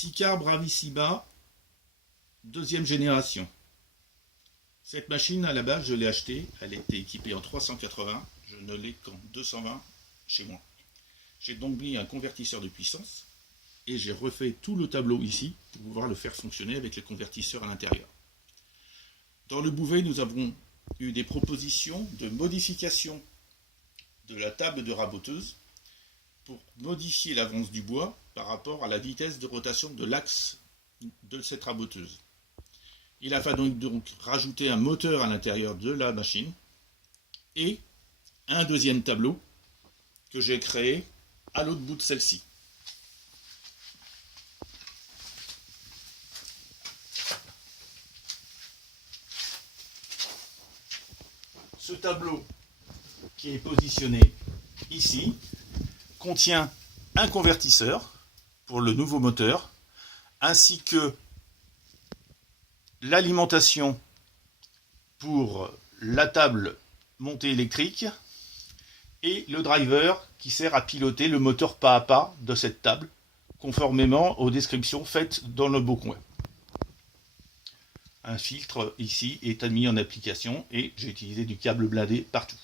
Sicar Bravissima, deuxième génération. Cette machine, à la base, je l'ai achetée. Elle était équipée en 380. Je ne l'ai qu'en 220 chez moi. J'ai donc mis un convertisseur de puissance et j'ai refait tout le tableau ici pour pouvoir le faire fonctionner avec le convertisseur à l'intérieur. Dans le Bouvet, nous avons eu des propositions de modification de la table de raboteuse pour modifier l'avance du bois par rapport à la vitesse de rotation de l'axe de cette raboteuse. Il a fallu donc rajouter un moteur à l'intérieur de la machine et un deuxième tableau que j'ai créé à l'autre bout de celle-ci. Ce tableau qui est positionné ici contient un convertisseur pour le nouveau moteur ainsi que l'alimentation pour la table montée électrique et le driver qui sert à piloter le moteur pas à pas de cette table, conformément aux descriptions faites dans le beau coin. Un filtre ici est mis en application et j'ai utilisé du câble blindé partout.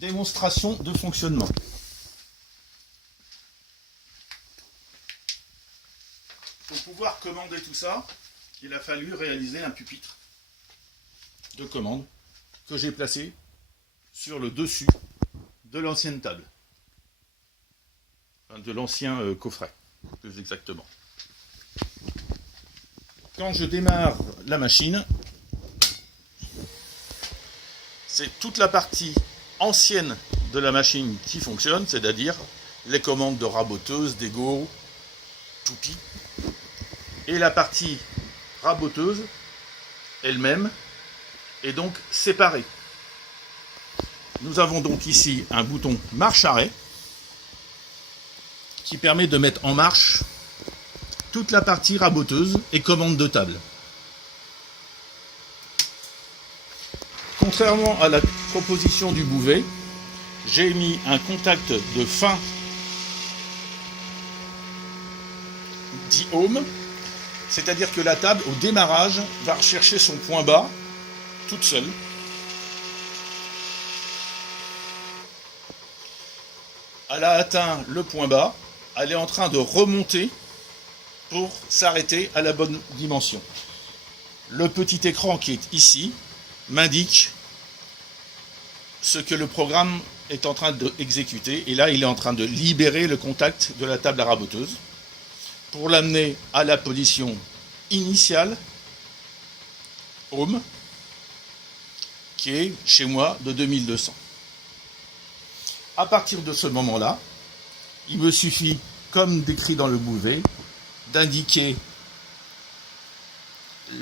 Démonstration de fonctionnement. Pour pouvoir commander tout ça, il a fallu réaliser un pupitre de commande que j'ai placé sur le dessus de l'ancienne table. Enfin, de l'ancien coffret, plus exactement. Quand je démarre la machine, c'est toute la partie ancienne de la machine qui fonctionne, c'est-à-dire les commandes de raboteuse, d'égo, toupie, et la partie raboteuse elle-même est donc séparée. Nous avons donc ici un bouton marche-arrêt qui permet de mettre en marche toute la partie raboteuse et commande de table. Contrairement à la proposition du Bouvet, j'ai mis un contact de fin dit home, c'est-à-dire que la table au démarrage va rechercher son point bas toute seule. Elle a atteint le point bas, elle est en train de remonter pour s'arrêter à la bonne dimension. Le petit écran qui est ici m'indique ce que le programme est en train d'exécuter, et là il est en train de libérer le contact de la table à raboteuse pour l'amener à la position initiale, home, qui est chez moi de 2200. À partir de ce moment-là, il me suffit, comme décrit dans le Bouvet, d'indiquer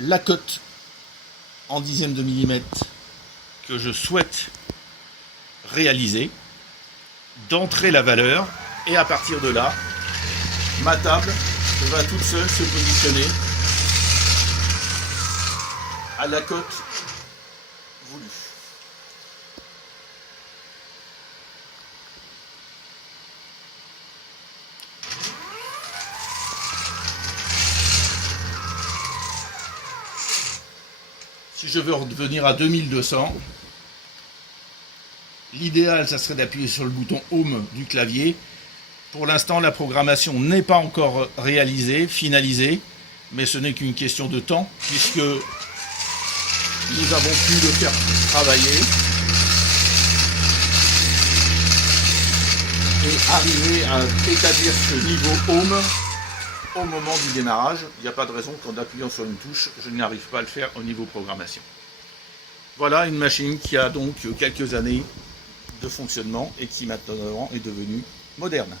la cote en dixième de millimètre que je souhaite réaliser, d'entrer la valeur, et à partir de là, ma table va toute seule se positionner à la cote voulue. Si je veux revenir à 2200, l'idéal, ça serait d'appuyer sur le bouton Home du clavier. Pour l'instant, la programmation n'est pas encore réalisée, finalisée, mais ce n'est qu'une question de temps, puisque nous avons pu le faire travailler et arriver à établir ce niveau Home au moment du démarrage. Il n'y a pas de raison qu'en appuyant sur une touche, je n'arrive pas à le faire au niveau programmation. Voilà une machine qui a donc quelques années de fonctionnement et qui maintenant est devenue moderne.